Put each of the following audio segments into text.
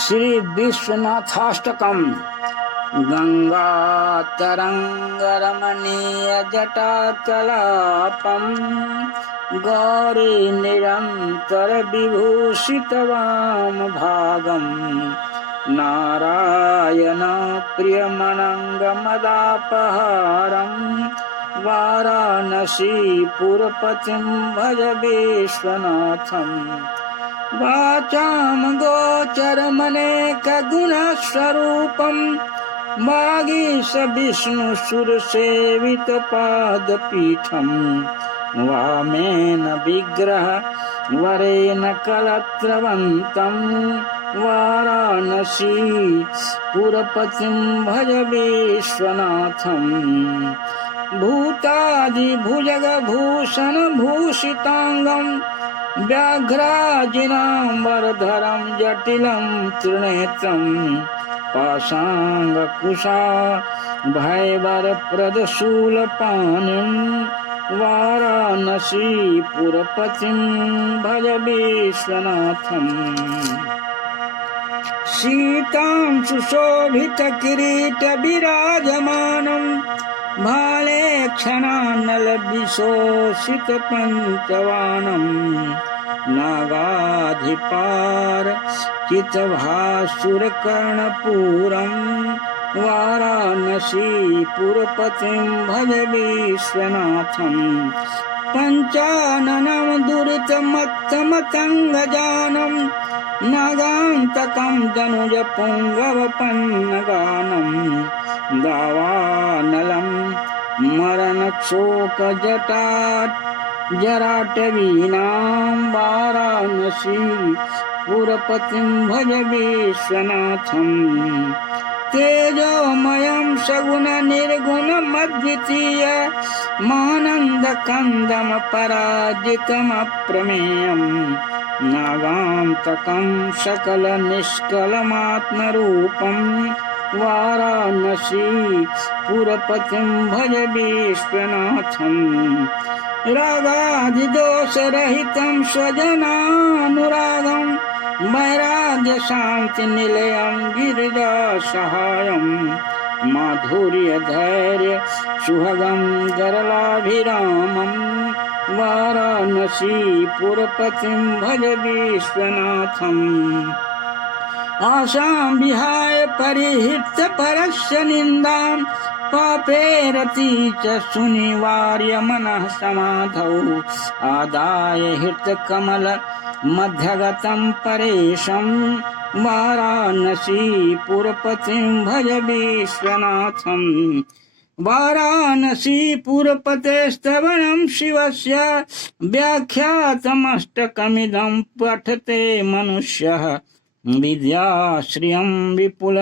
श्री विश्वनाथाष्टकम् गंगातरंगरमणीय जटाकलापम् गौरी निरंतर विभूषित वाम भागम् नारायण प्रियमनंगमदापहारम् वाराणसीपुरपतिं भज विश्वनाथम् वाचाम गोचरमनेक गुणस्वरूपम् वागीश विष्णु सुरसेवित पादपीठम् वामेन विग्रह वरेण कलत्रवन्तम् वाराणसी पुरपतिं भज विश्वनाथम् भूतादिभुजगभूषण भूषितांगम् व्याघ्राजिनाम्बरधरं जटिलं त्रिनेत्रम् पाशाङ्कुशा भयवरप्रदशूलपाणिं वाराणसीपुरपतिं भज विश्वनाथम् शीतां सुशोभितकिरीटविराजमानम् भाले क्षणानलविशोषितपञ्चवाणम् नागाधिपार चितभासुरकर्णपूरम् वाराणसीपुरपतिं भज विश्वनाथम् पञ्चाननं दुरितमत्तमतङ्गजानम् नागान्तकं दनुजपुङ्गवपन्नगानम् दावानलं मरणशोकजटात् जराटवीनां वाराणसी पुरपतिं भज विश्वनाथम् तेजोमयं सगुणनिर्गुणमद्वितीय मानन्दकन्दमपराजितमप्रमेयम् नागान्तकं सकलनिष्कलमात्मरूपम् वाराणसी पुरपतिं भज विश्वनाथम् रागादिदोषरहितं स्वजनानुरागं वैराग्यशान्तिनिलयं गिरिजासहायम् माधुर्यधैर्य सुहगं गरलाभिरामम् वाराणसी पुरपतिं भज विश्वनाथम् आशां विहाय परिहृत्य परस्य निन्दां पापेरति च सुनिवार्य मनः समाधौ आदाय हृतकमल मध्यगतं परेशं वाराणसी पुरपतिं भज विश्वनाथम् वाराणसी पुरपतेस्तवनं शिवस्य व्याख्यातमष्टकमिदं पठते मनुष्यः विद्याश्रियं विपुल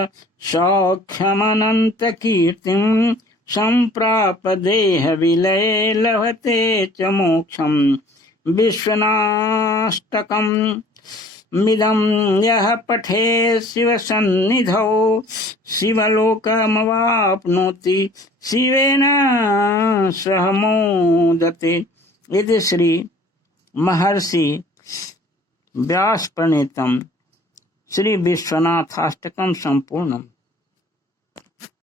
सौख्यमनन्तकीर्तिं सम्प्राप देह विलये लभते च मोक्षम् विश्वनाष्टकम् मिदं यः पठे शिवसन्निधौ शिवलोकमवाप्नोति शिवेन सह मोदते। इति श्री महर्षि व्यास प्रणीतम् श्री विश्वनाथाष्टकम् संपूर्णम्।